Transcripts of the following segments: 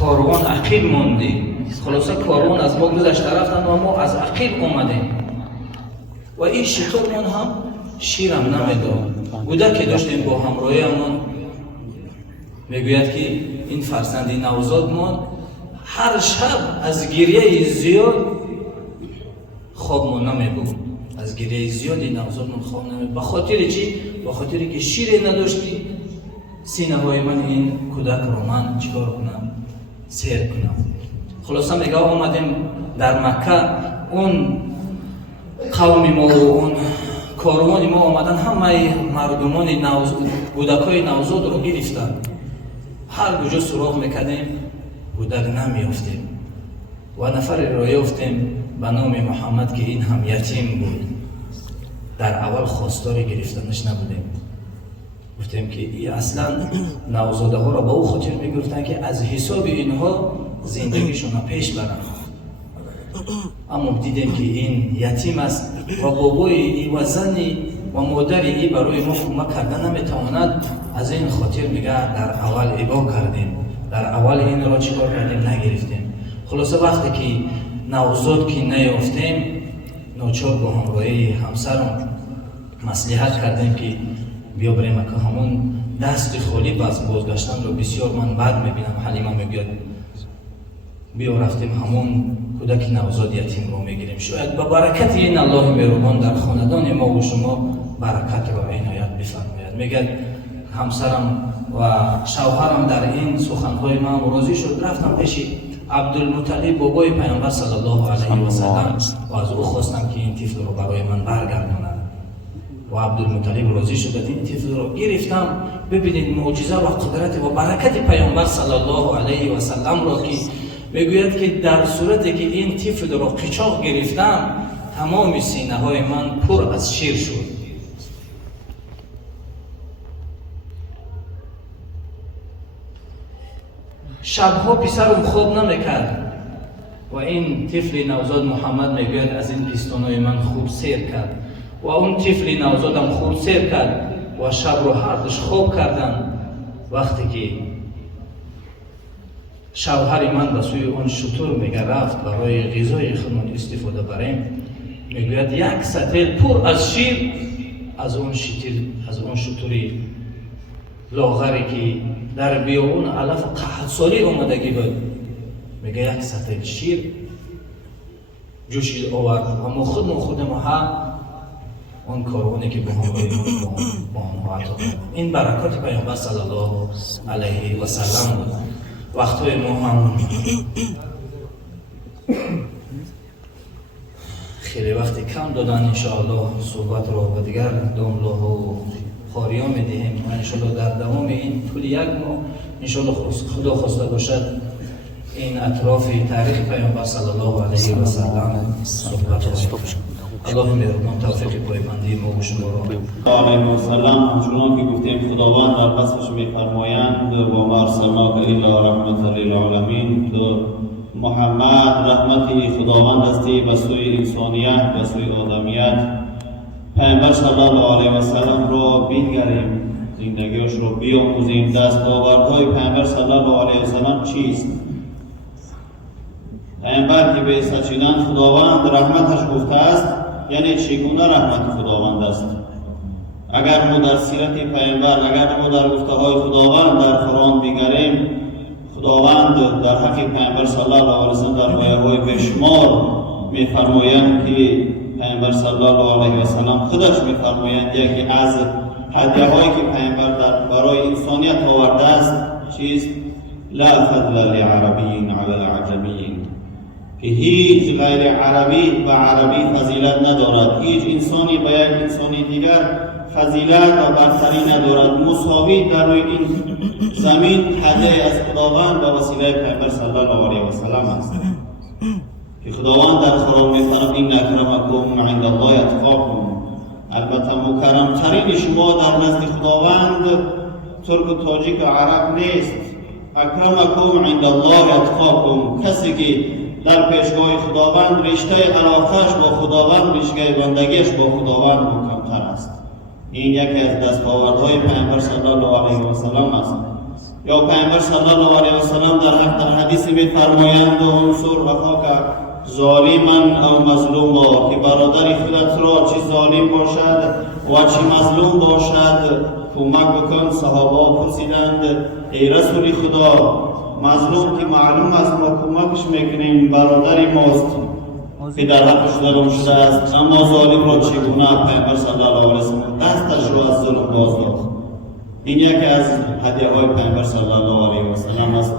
کاروان عقیل موندیم. خلاصه کاروان از ما گذشته رفتن و ما از عقیل اومدیم و این شترمون هم شیرم نمیداد. کودکی داشتیم با همراهیمون، میگوید که این فرزند نوزادمون هر شب از گریه زیاد خوابمون نمیبود. از گریه زیادی نوزادمون خواب نمیبود. به خاطر چی؟ به خاطری که شیر نداشتی سینه های من این کودک رو من چیکار کنم؟ سیر کنم. خلاصه میگه آمدیم در مکه، اون قوم ما و اون کاروان ما آمدن، همه مردمان کودکای نوزاد رو گرفتن. هر کجا سراغ میکردیم کودک نمیافتیم و نفر را یافتیم به نام محمد که این هم یتیم بود. در اول خواستار گرفتنش نبودیم، گفتیم که این اصلا نوزاده ها را به او خاطر میگفتن که از حساب اینها زندگیشون را پیش برن. اما دیدیم که این یتیم است و بابای ای و زنی و مادر ای برای ما کمک کردن نمیتواند. از این خاطر میگه در اول ابا کردیم، در اول این را چیکار کردیم؟ نگرفتیم. خلاصه وقتی که نوزاد که نیافتیم، ناچار با همراهی همسرم مصلحت کردیم که بیا بریم که همون دست خالی بازگشتن رو بسیار من بد میبینم. حلیمه میگوید بیا رفتیم همون کودک نوزاد یتیم رو میگیریم. شاید با برکت این الله مهربان در خاندان ما و شما برکت را عنایت بفرماید. میگه همسرم و شوهرم در این سخنهای من راضی شد. رفتم پیش عبدالمطلب بابای پیامبر صلی الله علیه و سلم و از او خواستم که این طفل رو برای من برگرداند و عبدالمطلب راضی شد. این طفل رو گرفتم. ببینید معجزه و قدرت و برکت پیامبر صلی الله علیه و سلم را که میگوید که در صورتی که این طفل را قیچاق گرفتم تمام سینه های من پر از شیر شد. شبها پسرم خواب نمیکرد و این طفل نوزاد محمد میگوید از این پستانهای من خوب سیر کرد و اون طفل نوزادم خوب سیر کرد و شب رو هر دوش خواب کردن. وقتی که شوهر من به سوی اون شتر میگه رفت برای غذای خودمون استفاده بریم، میگوید یک سطل پر از شیر از اون شتری لاغری که در بیابون علف قحطسالی اومدگی بود، میگه یک سطل شیر جوشید آورد. اما خودم ها اون کاروانی که به ما عطا کرد. این برکات پیامبر صلی الله علیه و سلم بود. وقتهای ما هم خیلی وقتی کم دادن، انشاءالله صحبت را به دیگر داملاه و خاریا میدهیم و انشاءالله در دوام این طول یک ماه انشاءالله خدا خواسته باشد این اطراف تاریخ پیامبر صلی الله علیه و سلم صحبت را الله مهربان توفیق پایبندی ما و شما را علیه و سلم. چنان که گفتیم خداوند در وصفش میفرمایند و ما ارسلناک الا رحمة للعالمین. تو محمد رحمتی خداوند هستی به سوی انسانیت، به سوی آدمیت. پیامبر صلی الله علیه و سلم را بنگریم، زندگیش را بیاموزیم. دستاوردهای پیامبر صلی الله علیه و سلم چیست؟ پیامبر که بعثت شدن خداوند رحمتش گفته است، یعنی چگونه رحمت خداوند است. اگر ما در سیرت پیامبر، اگر ما در گفته های خداوند در قرآن بنگریم، خداوند در حق پیامبر صلی الله علیه و سلم در آیه‌های بشمار می‌فرمایند که پیامبر صلی الله علیه و سلم خودش می‌فرمایند یکی از هدیه‌هایی که پیامبر برای انسانیت آورده است چیست؟ لا فضل لعربی علی العجمی، که هیچ غیر عربی به عربی فضیلت ندارد. هیچ انسانی به یک انسانی دیگر فضیلت و برتری ندارد. مساوی در روی این زمین هدیه از خداوند به وسیله پیامبر صلی الله علیه و سلم است که خداوند در قرآن می‌فرماید ان اکرمکم عند الله اتقاکم. البته مکرمترین شما در نزد خداوند ترک و تاجیک و عرب نیست. اکرمکم عند الله اتقاکم، کسی که در پیشگاه خداوند رشته علاقهش با خداوند، رشته بندگیش با خداوند محکم‌تر است. این یکی از دستاوردهای پیامبر صلی الله علیه و سلم است. یا پیامبر صلی الله علیه و سلم در حدیث می‌فرمایند انصر اخاک ظالما او مظلوما، که برادر خودت را چه ظالم باشد و چه مظلوم باشد کمک بکن. صحابه پرسیدند ای رسول خدا، مظلوم که معلوم است ما کمکش میکنیم، برادر ماست که در حقش ظلم شده است، اما ظالم را چگونه؟ پیامبر صلی الله علیه و سلم دستش را از ظلم باز داشت. این یکی از هدیه های پیامبر صلی الله علیه و سلم است.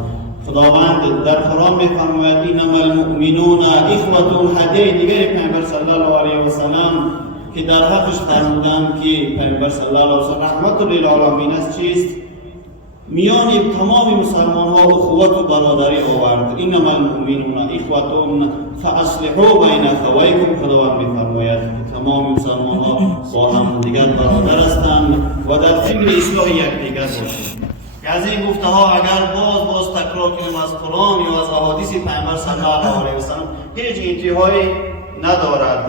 خداوند در قرآن می‌فرماید انما المؤمنون اخوة. هدیه دیگه پیامبر صلی الله علیه و سلم که در حقش فرمودند که پیامبر صلی الله علیه و سلم رحمت للعالمین است چیست؟ میان تمام مسلمان ها اخوت و برادری آورد. انما المؤمنون اخوة فاصلحوا بین اخویکم. خداوند می‌فرماید که تمام مسلمان ها با هم دیگر برادر هستند و در فکر اصلاح یکدیگر باشند. از این گفته ها اگر باز تکرار کنیم از قرآن یا از احادیث پیامبر صلی الله علیه و سلم هیچ انتهایی ندارد.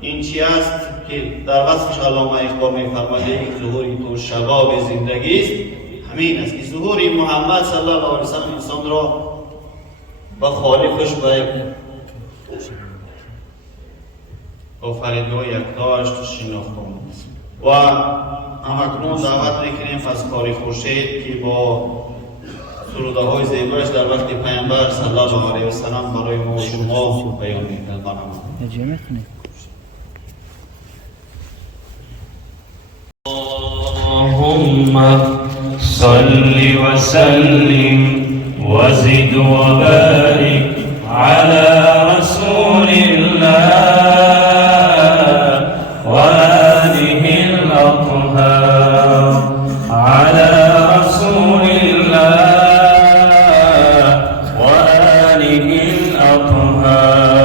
این چی است که در وصفش علامه اقبال می‌فرماید این ظهور تو شباب زندگی است. همین است که ظهور محمد صلی الله علیه و سلم انسان را به خالقش به آفریدگاه یکتاش شناختن. و همکنون دعوت میکنیم از کاری خورشید که با سروده های زیبایش در وقت پیامبر صلی الله علیه و سلم برای ما و شما بیان میکنم. اللهم صل وسلم وزد وبارك على رسول الله وآله الأطهار، على رسول الله وآله الأطهار.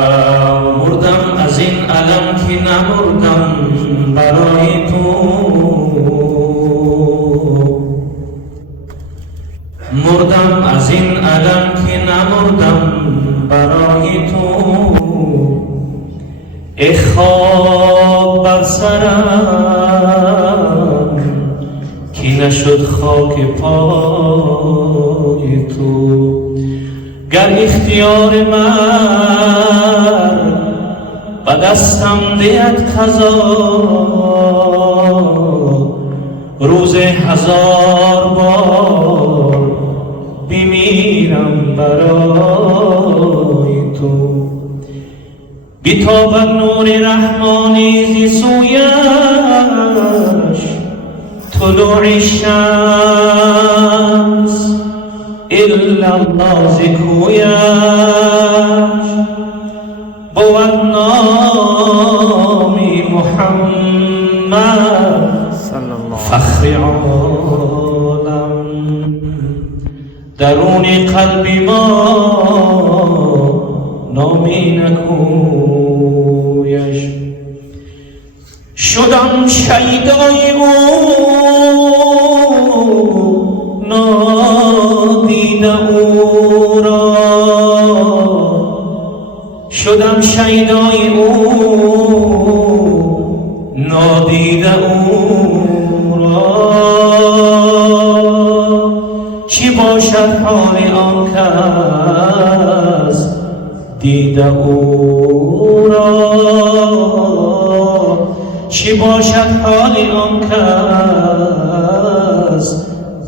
مردم از این علم که نمردم برای تو، مردم از این علم که نمردم برای تو. ای خاک بر سرم که نشد خاک پای تو. گر اختیار من به دستم دهد قضا، روز 1000 بار بمیرم برای تو. بیتابد نور رحمانی زی سویش، طلوع الشمس الا الله ز کویش. بود نامی محمد فخر عالم، درون قلب ما نامی نکویش. شدم شیدای او نادیده او را، شدم شیدای او نادیده او را. چی باشد حال آن کس دیده او را، چی باشد حال آن کس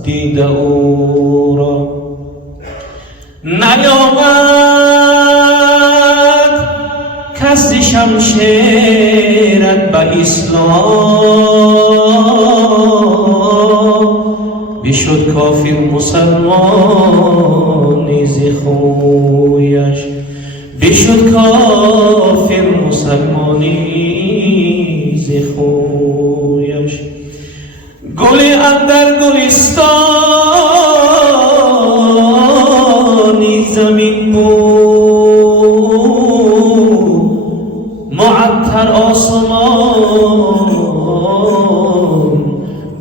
دیده او را. نیامد کس شمشیرت به اسلام، بشد کافر مسلمانی ز خویش، بشد کافر مسلمانی ز خویش. گل اندر گلستانی زمین بود، معطر آسمان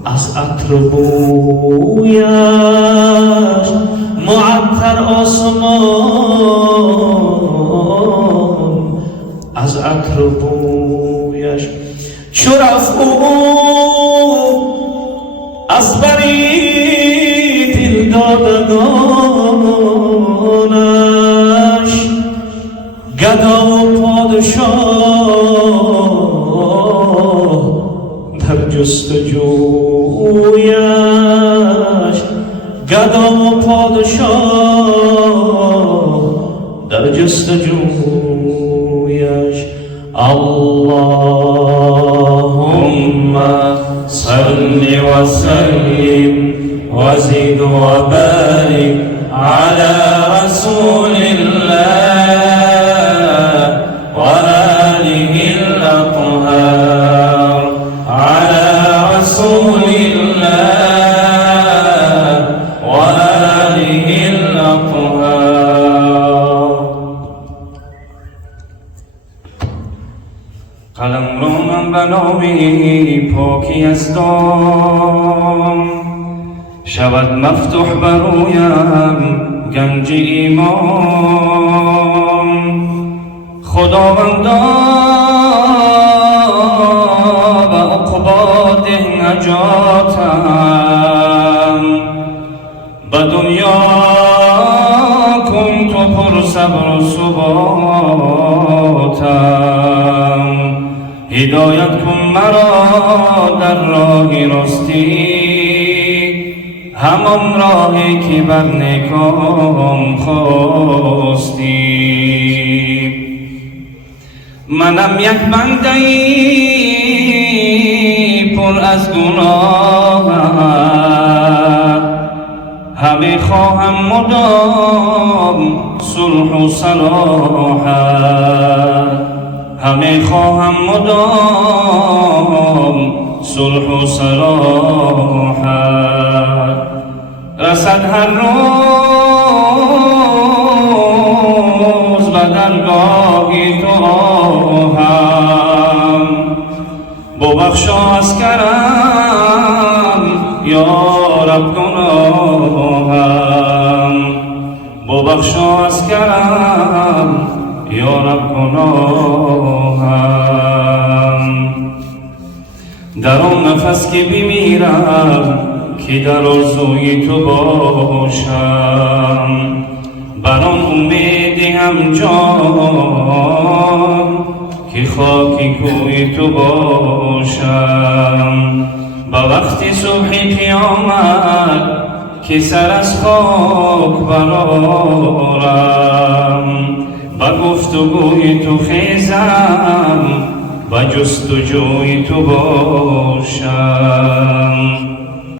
از عطر بویش، معطر آسمان از عطر بویش. چو رفت او از بری دلدار پادشاه در جستجویش، گدا و پادشاه در جستجویش. اللهم صل وسلم وزد وبارك على رسول الله وآله الأطهار، على رسول الله وآله الأطهار. قلم رو من بنامی پاکی از دام، شود مفتوح برویم گنج ایمان. خداوندا و عقبات نجاتم، به دنیا کن تو پر صبر و ثباتم. هدایت کن مرا در راه راستی، همان راهی که بر نیکان خواستی. منم یک بنده پر از گناه، همه خواهم مدام صلح و صلاحت، همه خواهم مدام صلح و صلاحت. رسد هر روز به درگاهی تو هم، ببخشا از کرم یا رب گناهم، ببخشا از کرم یا رب گناهم. در آن نفس که بمیرم که در آرزوی تو باشم، بر آن امید هم جان که خاکی کوی تو باشم. به وقت صبح قیامت که سر از خاک برآرم، به گفتگوی تو خیزم و جستجوی تو باشم.